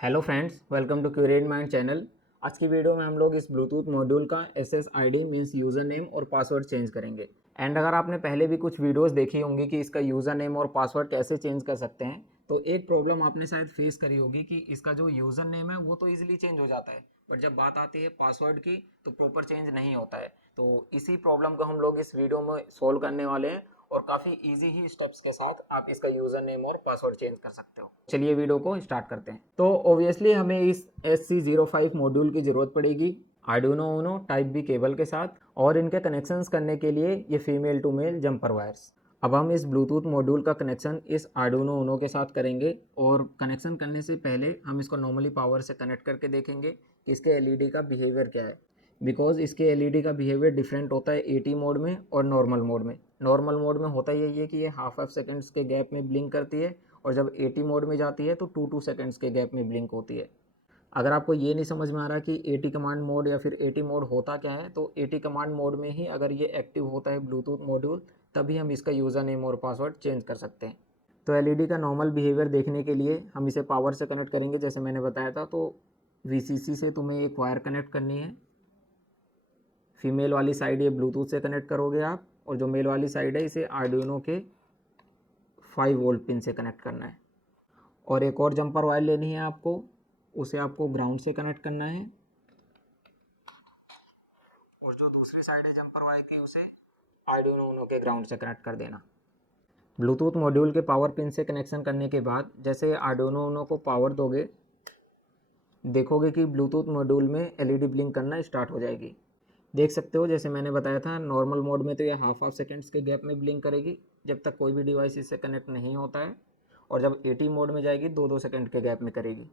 Hello friends, welcome to curate mind channel. आज की video में हम लोग इस ब्लूटूथ मॉड्यूल का SSID मीन्स यूज़र नेम और पासवर्ड चेंज करेंगे। एंड अगर आपने पहले भी कुछ वीडियोस देखी होंगी कि इसका यूज़र नेम और पासवर्ड कैसे चेंज कर सकते हैं, तो एक प्रॉब्लम आपने शायद फेस करी होगी कि इसका जो यूज़र नेम है वो तो ईजिली चेंज हो जाता है, बट जब बात आती है पासवर्ड की तो प्रॉपर चेंज नहीं होता है। तो इसी प्रॉब्लम को हम लोग इस वीडियो में सॉल्व करने वाले हैं और काफ़ी इजी ही स्टेप्स के साथ आप इसका यूज़र नेम और पासवर्ड चेंज कर सकते हो। चलिए वीडियो को स्टार्ट करते हैं। तो ऑब्वियसली हमें इस SC05 मॉड्यूल की ज़रूरत पड़ेगी Arduino Uno type B cable के साथ, और इनके कनेक्शंस करने के लिए ये female to male jumper wires. अब हम इस ब्लूटूथ मॉड्यूल का कनेक्शन इस आर्डुइनो यूनो के साथ करेंगे, और कनेक्शन करने से पहले हम इसको नॉर्मली पावर से कनेक्ट करके देखेंगे कि इसके LED का बिहेवियर क्या है। बिकॉज इसके LED का बिहेवियर डिफरेंट होता है AT मोड में और नॉर्मल मोड में। नॉर्मल मोड में होता यही है कि ये हाफ सेकंड्स के गैप में ब्लिंक करती है, और जब AT मोड में जाती है तो 2 सेकंड्स के गैप में ब्लिंक होती है। अगर आपको ये नहीं समझ में आ रहा कि AT कमांड मोड या फिर AT मोड होता क्या है, तो AT कमांड मोड में ही अगर ये एक्टिव होता है ब्लूटूथ मॉड्यूल, तभी हम इसका यूज़र नेम और पासवर्ड चेंज कर सकते हैं। तो LED का नॉर्मल बिहेवियर देखने के लिए हम इसे पावर से कनेक्ट करेंगे जैसे मैंने बताया था। तो VCC से तुम्हें एक वायर कनेक्ट करनी है। फीमेल वाली साइड ये ब्लूटूथ से कनेक्ट करोगे आप, और जो मेल वाली साइड है इसे आर्डुइनो के 5 वोल्ट पिन से कनेक्ट करना है। और एक और जंपर वायर लेनी है आपको, उसे आपको ग्राउंड से कनेक्ट करना है, और जो दूसरी साइड है जंपर वायर की उसे आर्डुइनो यूनो के ग्राउंड से कनेक्ट कर देना। ब्लूटूथ मॉड्यूल के पावर पिन से कनेक्शन करने के बाद जैसे आर्डुइनो यूनो को पावर दोगे, देखोगे कि ब्लूटूथ मॉड्यूल में LED ब्लिंक करना स्टार्ट हो जाएगी। देख सकते हो जैसे मैंने बताया था, नॉर्मल मोड में तो ये हाफ सेकंड्स के गैप में ब्लिंक करेगी जब तक कोई भी डिवाइस इससे कनेक्ट नहीं होता है, और जब AT मोड में जाएगी 2 सेकंड के गैप में करेगी।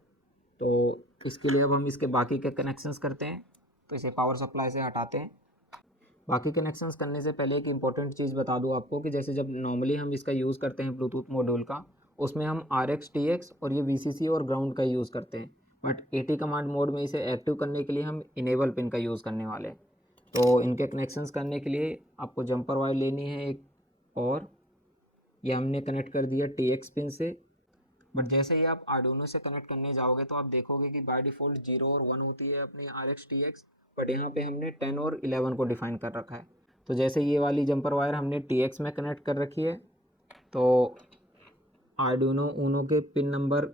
तो इसके लिए अब हम इसके बाकी के कनेक्शंस करते हैं। तो इसे पावर सप्लाई से हटाते हैं। बाकी कनेक्शंस करने से पहले एक इंपॉर्टेंट चीज़ बता दूं आपको कि जैसे जब नॉर्मली हम इसका यूज़ करते हैं ब्लूटूथ मॉड्यूल का, उसमें हम RX TX और ये VCC और ग्राउंड का यूज़ करते हैं, बट AT कमांड मोड में इसे एक्टिव करने के लिए हम इनेबल पिन का यूज़ करने वाले हैं। तो इनके कनेक्शंस करने के लिए आपको जंपर वायर लेनी है एक, और ये हमने कनेक्ट कर दिया TX पिन से। बट जैसे ही आप आर्डुइनो से कनेक्ट करने जाओगे तो आप देखोगे कि बाय डिफ़ॉल्ट 0 और 1 होती है अपनी RX TX, बट यहाँ पे हमने 10 और 11 को डिफ़ाइन कर रखा है। तो जैसे ये वाली जंपर वायर हमने TX में कनेक्ट कर रखी है, तो आर्डुइनो यूनो के पिन नंबर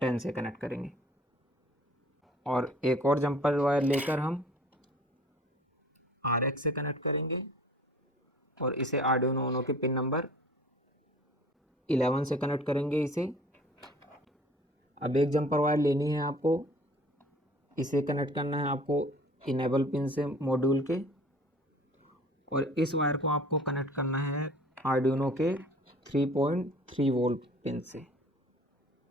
10 से कनेक्ट करेंगे, और एक और जंपर वायर लेकर हम RX से कनेक्ट करेंगे, और इसे आर्डुइनो यूनो के पिन नंबर 11 से कनेक्ट करेंगे इसे। अब एक जंपर वायर लेनी है आपको, इसे कनेक्ट करना है आपको इनेबल पिन से मॉड्यूल के, और इस वायर को आपको कनेक्ट करना है आर्डुइनो के 3.3 वोल्ट पिन से।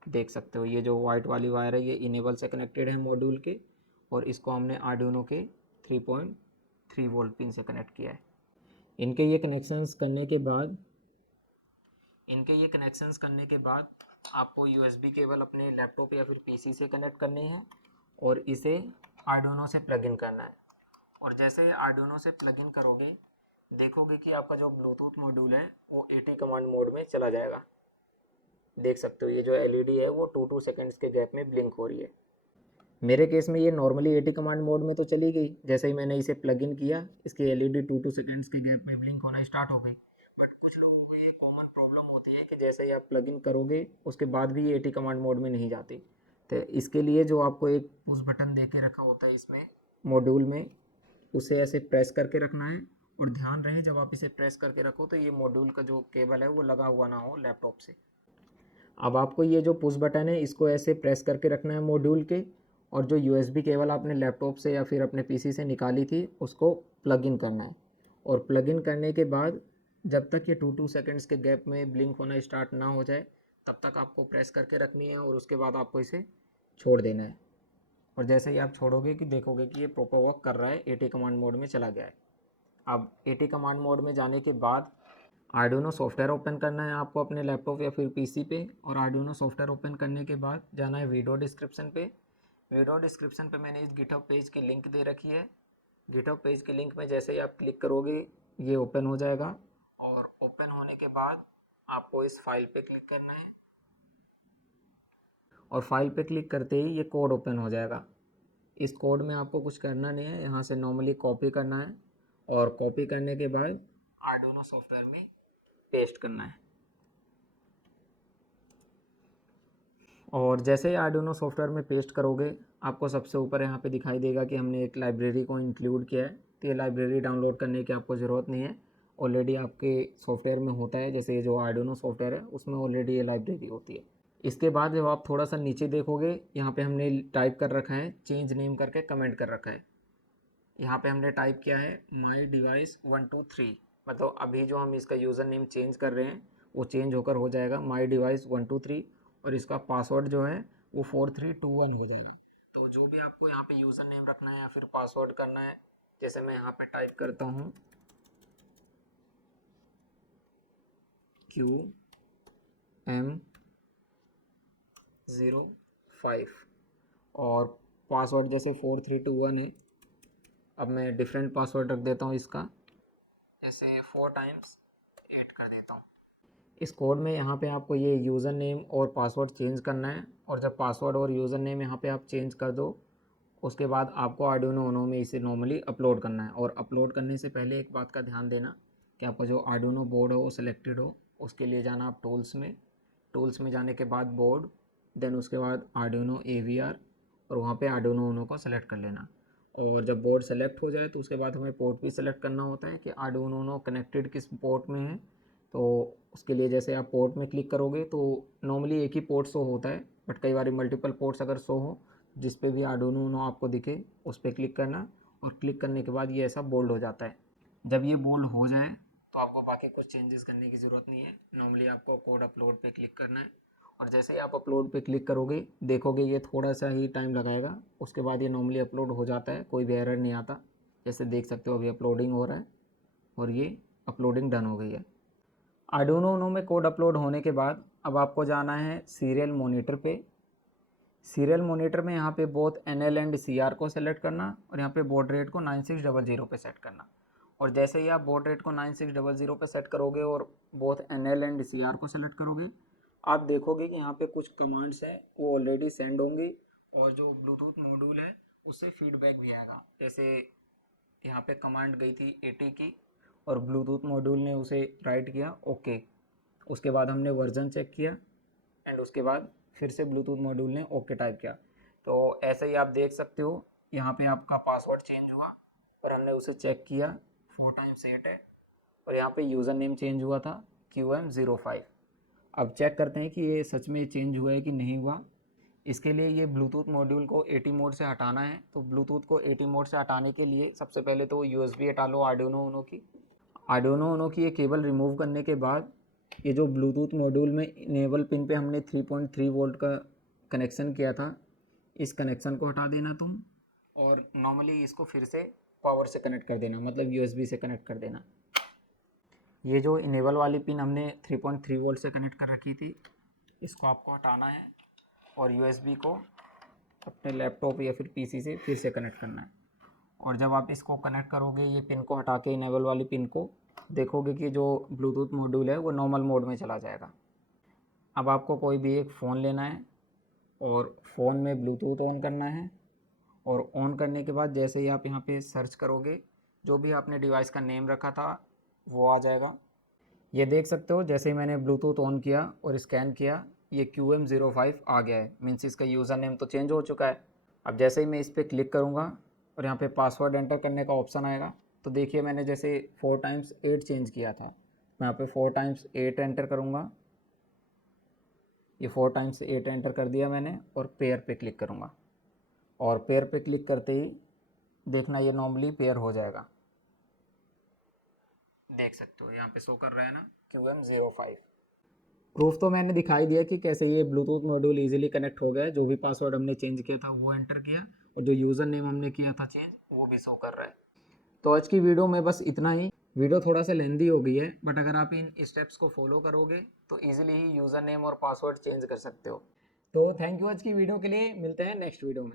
देख सकते हो ये जो वाइट वाली वायर है ये इनेबल से कनेक्टेड है मॉड्यूल के, और इसको हमने आर्डुइनो के 3.3 वोल्ट पिन से कनेक्ट किया है। इनके ये कनेक्शंस करने के बाद आपको USB केबल अपने लैपटॉप या फिर PC से कनेक्ट करनी है, और इसे आर्डुइनो से प्लग इन करना है। और जैसे आर्डुइनो से प्लग इन करोगे, देखोगे कि आपका जो ब्लूटूथ मॉड्यूल है वो AT कमांड मोड में चला जाएगा। देख सकते हो ये जो LED है वो 2 सेकंड्स के गैप में ब्लिंक हो रही है। मेरे केस में ये नॉर्मली AT कमांड मोड में तो चली गई, जैसे ही मैंने इसे प्लग इन किया इसकी LED 2 सेकंड्स के गैप में ब्लिंक होना स्टार्ट हो गई। बट कुछ लोगों को ये कॉमन प्रॉब्लम होती है कि जैसे ही आप प्लग इन करोगे उसके बाद भी ये AT कमांड मोड में नहीं जाती। तो इसके लिए जो आपको एक पुश बटन दे के रखा होता है इसमें मॉड्यूल में, उसे ऐसे प्रेस करके रखना है, और ध्यान रहे जब आप इसे प्रेस करके रखो तो ये मॉड्यूल का जो केबल है वो लगा हुआ ना हो लैपटॉप से। अब आपको ये जो पुश बटन है इसको ऐसे प्रेस करके रखना है मॉड्यूल के, और जो USB केबल आपने लैपटॉप से या फिर अपने PC से निकाली थी उसको प्लग इन करना है। और प्लग इन करने के बाद जब तक ये 2 सेकंड्स के गैप में ब्लिंक होना स्टार्ट ना हो जाए तब तक आपको प्रेस करके रखनी है, और उसके बाद आपको इसे छोड़ देना है। और जैसे ही आप छोड़ोगे कि देखोगे कि ये प्रॉपर वर्क कर रहा है, AT कमांड मोड में चला गया है। अब AT कमांड मोड में जाने के बाद आर्डुइनो सॉफ्टवेयर ओपन करना है आपको अपने लैपटॉप या फिर PC पे, और आर्डुइनो सॉफ्टवेयर ओपन करने के बाद जाना है वीडियो डिस्क्रिप्शन पे। वीडियो डिस्क्रिप्शन पे मैंने इस गिटहब पेज की लिंक दे रखी है। गिटहब पेज की लिंक में जैसे ही आप क्लिक करोगे ये ओपन हो जाएगा, और ओपन होने के बाद आपको इस फाइल पे क्लिक करना है, और फाइल पे क्लिक करते ही ये कोड ओपन हो जाएगा। इस कोड में आपको कुछ करना नहीं है, यहाँ से नॉर्मली कॉपी करना है और कॉपी करने के बाद आर्डुइनो सॉफ्टवेयर में पेस्ट करना है। और जैसे ही आर्डुइनो सॉफ्टवेयर में पेस्ट करोगे आपको सबसे ऊपर यहाँ पे दिखाई देगा कि हमने एक लाइब्रेरी को इंक्लूड किया है। तो ये लाइब्रेरी डाउनलोड करने की आपको ज़रूरत नहीं है, ऑलरेडी आपके सॉफ्टवेयर में होता है। जैसे ये जो आर्डुइनो सॉफ्टवेयर है उसमें ऑलरेडी ये लाइब्रेरी होती है। इसके बाद जब आप थोड़ा सा नीचे देखोगे यहाँ पे हमने टाइप कर रखा है चेंज नेम करके, कमेंट कर रखा है। यहाँ पे हमने टाइप किया है माई डिवाइस 123, मतलब अभी जो हम इसका यूज़र नेम चेंज कर रहे हैं वो चेंज होकर हो जाएगा माई डिवाइस 123 और इसका पासवर्ड जो है वो 4321 हो जाएगा। तो जो भी आपको यहाँ पे यूज़र नेम रखना है या फिर पासवर्ड करना है, जैसे मैं यहाँ पे टाइप करता हूँ QM05 और पासवर्ड जैसे 4321 है। अब मैं डिफरेंट पासवर्ड रख देता हूँ इसका, जैसे 4 टाइम्स 8 कर देता हूँ। इस कोड में यहाँ पे आपको ये यूज़र नेम और पासवर्ड चेंज करना है और जब पासवर्ड और यूज़र नेम यहाँ पे आप चेंज कर दो उसके बाद आपको आर्डुइनो उनो में इसे नॉर्मली अपलोड करना है। और अपलोड करने से पहले एक बात का ध्यान देना कि आपका जो आर्डुइनो बोर्ड हो वो सिलेक्टेड हो। उसके लिए जाना आप टूल्स में जाने के बाद बोर्ड, देन उसके बाद आर्डुइनो AVR और वहाँ पे आर्डुइनो उनो को सेलेक्ट कर लेना। और जब बोर्ड सेलेक्ट हो जाए तो उसके बाद हमें पोर्ट भी सेलेक्ट करना होता है कि आर्डुइनो उनो कनेक्टेड किस पोर्ट में है। तो उसके लिए जैसे आप पोर्ट में क्लिक करोगे तो नॉर्मली एक ही पोर्ट शो होता है, बट कई बार मल्टीपल पोर्ट्स अगर शो हो जिस पे भी आर्डुइनो उनो आपको दिखे उस पर क्लिक करना और क्लिक करने के बाद ये ऐसा बोल्ड हो जाता है। जब ये बोल्ड हो जाए तो आपको बाकी कुछ चेंजेस करने की ज़रूरत नहीं है, नॉर्मली आपको कोड अपलोड पे क्लिक करना है और जैसे ही आप अपलोड पे क्लिक करोगे देखोगे ये थोड़ा सा ही टाइम लगाएगा, उसके बाद ये नॉर्मली अपलोड हो जाता है, कोई भी एरर नहीं आता। जैसे देख सकते हो अभी अपलोडिंग हो रहा है और ये अपलोडिंग डन हो गई है। आर्डुइनो उनो में कोड अपलोड होने के बाद अब आपको जाना है सीरियल मॉनिटर पे। सीरियल मॉनिटर में यहाँ पे बोथ NL एंड CR को सेलेक्ट करना और यहाँ पे बॉड रेट को 9600 पे सेट करना। और जैसे ही आप बॉड रेट को 9600 पे सेट करोगे और बोथ NL एंड CR को सेलेक्ट करोगे आप देखोगे कि यहाँ पे कुछ कमांड्स हैं वो ऑलरेडी सेंड होंगी और जो ब्लूटूथ मॉड्यूल है उससे फीडबैक भी आएगा। जैसे यहाँ पे कमांड गई थी 80 की और ब्लूटूथ मॉड्यूल ने उसे राइट किया ओके। उसके बाद हमने वर्जन चेक किया एंड उसके बाद फिर से ब्लूटूथ मॉड्यूल ने ओके टाइप किया। तो ऐसे ही आप देख सकते हो यहाँ पे आपका पासवर्ड चेंज हुआ और हमने उसे चेक किया 4 टाइम्स 8 है और यहाँ पे यूज़र नेम चेंज हुआ था QM05। अब चेक करते हैं कि ये सच में चेंज हुआ है कि नहीं हुआ। इसके लिए ये ब्लूटूथ मॉड्यूल को 80 मोड से हटाना है। तो ब्लूटूथ को 80 मोड से हटाने के लिए सबसे पहले तो USB हटा लो आर्डुइनो उनो की। आर्डुइनो उनो की ये केबल रिमूव करने के बाद ये जो ब्लूटूथ मॉड्यूल में इनेबल पिन पे हमने 3.3 वोल्ट का कनेक्शन किया था इस कनेक्शन को हटा देना तुम और नॉर्मली इसको फिर से पावर से कनेक्ट कर देना, मतलब USB से कनेक्ट कर देना। ये जो इनेबल वाली पिन हमने 3.3 वोल्ट से कनेक्ट कर रखी थी इसको आपको हटाना है और USB को अपने लैपटॉप या फिर PC से फिर से कनेक्ट करना है। और जब आप इसको कनेक्ट करोगे ये पिन को हटा के इनेबल वाली पिन को, देखोगे कि जो ब्लूटूथ मॉड्यूल है वो नॉर्मल मोड में चला जाएगा। अब आपको कोई भी एक फ़ोन लेना है और फ़ोन में ब्लूटूथ ऑन करना है और ऑन करने के बाद जैसे ही आप यहाँ पे सर्च करोगे जो भी आपने डिवाइस का नेम रखा था वो आ जाएगा। ये देख सकते हो जैसे ही मैंने ब्लूटूथ ऑन किया और स्कैन किया ये QM05 आ गया है, मीन्स इसका यूज़र नेम तो चेंज हो चुका है। अब जैसे ही मैं इस पर क्लिक करूँगा और यहाँ पे पासवर्ड एंटर करने का ऑप्शन आएगा तो देखिए मैंने जैसे 4 टाइम्स 8 चेंज किया था, मैं यहाँ पे 4 टाइम्स 8 एंटर करूँगा। ये 4 टाइम्स 8 एंटर कर दिया मैंने और पेयर पे क्लिक करूँगा और पेयर पे क्लिक करते ही देखना ये नॉर्मली पेयर हो जाएगा। देख सकते हो यहाँ पे शो कर रहा है ना QM05। प्रूफ तो मैंने दिखाई दिया कि कैसे ये ब्लूटूथ मॉड्यूल इजीली कनेक्ट हो गया है। जो भी पासवर्ड हमने चेंज किया था वो एंटर किया और जो यूज़र नेम हमने किया था चेंज वो भी शो कर रहा है। तो आज की वीडियो में बस इतना ही। वीडियो थोड़ा सा लेंदी हो गई है बट अगर आप इन स्टेप्स को फॉलो करोगे तो ईजिली ही यूज़र नेम और पासवर्ड चेंज कर सकते हो। तो थैंक यू आज की वीडियो के लिए, मिलते हैं नेक्स्ट वीडियो में।